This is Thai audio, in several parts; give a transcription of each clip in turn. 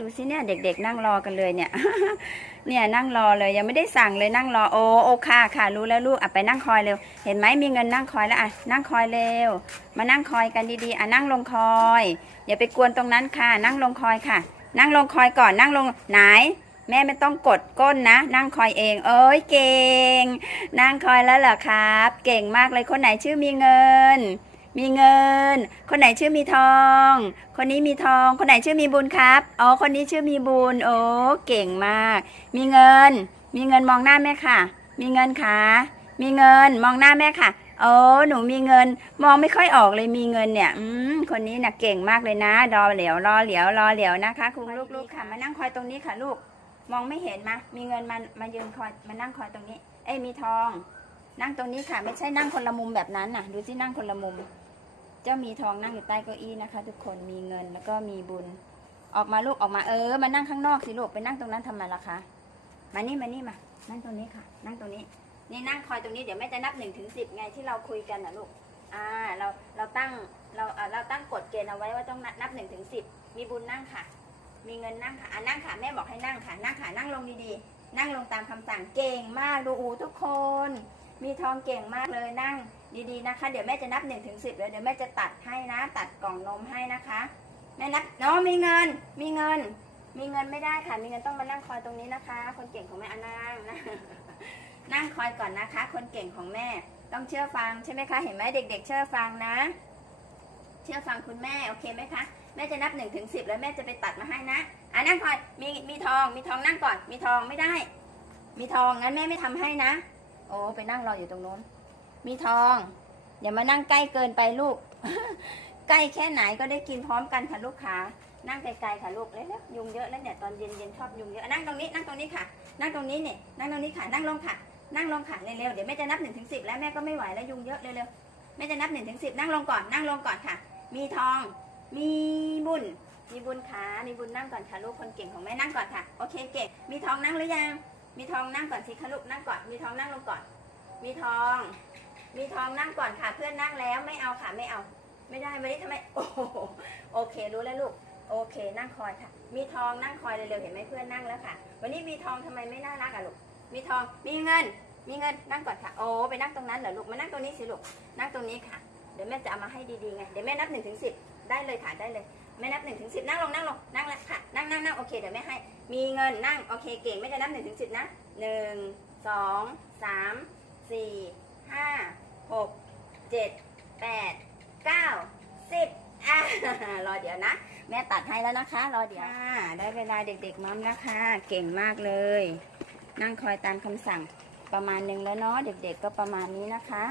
ดูสิเนี่ยเด็กๆ นั่งรอกันเลยเนี่ย เนี่ยนั่งรอเลยยังไม่ได้สั่งเลยนั่งรอโอ้โอค่ะค่ะรู้แล้วลูกอะไปนั่งคอยเร็ว เห็นไหมมีเงินนั่งคอยแล้วอะนั่งคอยเร็ว มานั่งคอยกันดีๆอะนั่งลงคอยอย่าไปกวนตรงนั้นค่ะ นั่งลงคอยค่ะ นั่งลงคอยก่อนนั่งลงไหน แม่ไม่ต้องกดก้นนะ นั่งคอยเอง เอ้ยเก่ง นั่งคอยแล้วเหรอครับ เก่งมากเลยคนไหนชื่อมีเงิน มีเงิน คนไหนชื่อมีทอง คนนี้มีทอง คนไหนชื่อมีบุญครับ อ๋อ คนนี้ชื่อมีบุญ โอ้ เก่งมาก มีเงิน มีเงินมองหน้าแม่ค่ะ มีเงินค่ะ มีเงินมองหน้าแม่ค่ะ โอ้ หนูมีเงิน มองไม่ค่อยออกเลยมีเงินเนี่ย อืม คนนี้น่ะเก่งมากเลยนะ รอเหลียว รอเหลียว รอเหลียวนะคะ คุณลูกๆค่ะ มานั่งคอยตรงนี้ค่ะลูก มองไม่เห็นมา มีเงินมา มายืนคอย มานั่งคอยตรงนี้ เอ้ยมีทอง นั่งตรงนี้ค่ะไม่ใช่นั่งคนละมุมแบบนั้นน่ะดูสินั่งคนละมุม เจ้ามีทองนั่งอยู่ใต้เก้าอี้นะคะ ทุกคนมีเงินแล้วก็มีบุญ ออกมาลูกออกมาเออมานั่งข้างนอกสิลูกไปนั่งตรงนั้นทำไมล่ะคะมานี่มานี่มา นั่งตรงนี้ค่ะ นั่งตรงนี้ นี่นั่งคอยตรงนี้เดี๋ยวแม่จะนับหนึ่งถึงสิบไงที่เราคุยกันนะลูกอ่าเราเราตั้งเราเราตั้งกฎเกณฑ์เอาไว้ว่าต้องนับหนึ่งถึงสิบมีบุญนั่งค่ะ มีเงินนั่งค่ะอ่านั่งค่ะแม่บอกให้นั่งค่ะนั่งค่ะนั่งลงดีๆนั่งลงตามคำสั่งเก่งมากดูอูทุกคน มีทองเก่งมากเลยนั่งดีๆนะคะ เดี๋ยวแม่จะนับหนึ่งถึงสิบแล้วเดี๋ยวแม่จะตัดให้นะตัดกล่องนมให้นะคะแม่นับน้องมีเงิน มีเงิน มีเงินไม่ได้ค่ะ มีเงินต้องมานั่งคอยตรงนี้นะคะ คนเก่งของแม่อะนั่งนะนั่งคอยก่อนนะคะ คนเก่งของแม่ต้องเชื่อฟังใช่ไหมคะ เห็นไหมเด็ก ๆ เชื่อฟังนะ เชื่อฟังคุณแม่โอเคไหมคะแม่จะนับหนึ่งถึงสิบแล้วแม่จะไปตัดมาให้นะอะนั่งคอยมีมีทองมีทองนั่งก่อน มีทองไม่ได้ มีทองงั้นแม่ไม่ทำให้นะ โอ้ไปนั่งรออยู่ตรงโน้น มีทอง อย่ามานั่งใกล้เกินไปลูก ใกล้แค่ไหนก็ได้กินพร้อมกันค่ะลูกค้านั่งไกลๆค่ะลูกเร็วๆยุงเยอะแล้วเนี่ยตอนเย็นๆชอบยุงเยอะนั่งตรงนี้นั่งตรงนี้ค่ะ นั่งตรงนี้เนี่ยนั่งตรงนี้ค่ะนั่งลงค่ะ นั่งลงค่ะเร็วๆเดี๋ยวแม่จะนับหนึ่งถึงสิบแล้วแม่ก็ไม่ไหวแล้วยุงเยอะเร็วๆแม่จะนับหนึ่งถึงสิบนั่งลงก่อนนั่งลงก่อนค่ะ มีทอง มีบุญมีบุญขามีบุญนั่งก่อนค่ะลูกคนเก่งของแม่นั่งก่อนค่ะโอเคเก่งมีทองนั่งหรือยัง มีทองนั่งก่อนสิคะลูกนั่งก่อน มีทองนั่งลงก่อน มีทอง มีทองนั่งก่อนค่ะเพื่อนนั่งแล้วไม่เอาค่ะไม่เอา ไม่ได้ไม่ได้ทำไมโอ้โหโอเครู้แล้วลูกโอเค นั่งคอยค่ะ มีทองนั่งคอยเร็วๆเห็นไหมเพื่อนนั่งแล้วค่ะ วันนี้มีทองทำไมไม่น่ารักอะลูก มีทองมีเงิน มีเงินนั่งก่อนค่ะ โอ้ไปนั่งตรงนั้นเหรอลูกมานั่งตรงนี้สิลูกนั่งตรงนี้ค่ะ เดี๋ยวแม่จะเอามาให้ดีๆไงเดี๋ยวแม่นับหนึ่งถึงสิบได้เลยค่ะได้เลย แม่นับหนึ่งถึงสิบนั่งลงนั่งลงนั่งแล้วค่ะนั่งนั่งนั่งโอเคเดี๋ยวแม่ให้ มีเงินนั่งโอเคเก่งแม่จะนับหนึ่งถึงสิบนะหนึ่งสองสามสี่ห้าหกเจ็ดแปดเก้าสิบอะรอเดี๋ยวนะ แม่ตัดให้แล้วนะคะ รอเดี๋ยวค่ะได้เวลาเด็กๆมัมแล้วค่ะเก่งมากเลย นั่งคอยตามคำสั่งประมาณหนึ่งแล้วเนาะเด็กๆก็ประมาณนี้นะคะ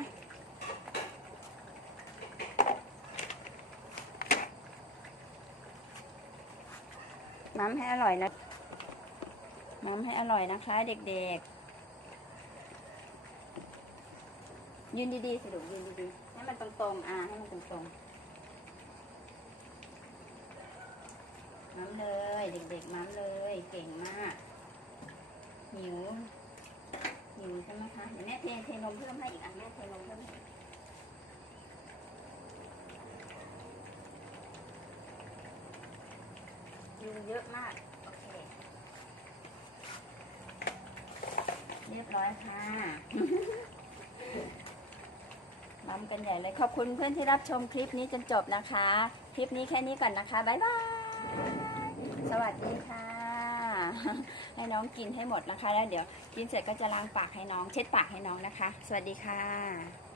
มัมให้อร่อยนะมัมให้อร่อยนะคะเด็กๆ ยืนดีๆสิลูกยืนดีๆ ให้มันตรงๆ อ่าให้มันตรงๆมัมเลย เด็กๆมัมเลย เก่งมาก หิว หิวใช่ไหมคะ เดี๋ยวแม่เทเทนมเพิ่มให้อีกอะแม่เทนมเพิ่มให้ยุง เยอะมาก โอเค เรียบร้อยค่ะมัมกันใหญ่เลย ขอบคุณเพื่อนที่รับชมคลิปนี้จนจบนะคะ คลิปนี้แค่นี้ก่อนนะคะ บ๊ายบาย สวัสดีค่ะ ให้น้องกินให้หมดนะคะ แล้วเดี๋ยวกินเสร็จก็จะล้างปากให้น้อง เช็ดปากให้น้องนะคะ สวัสดีค่ะ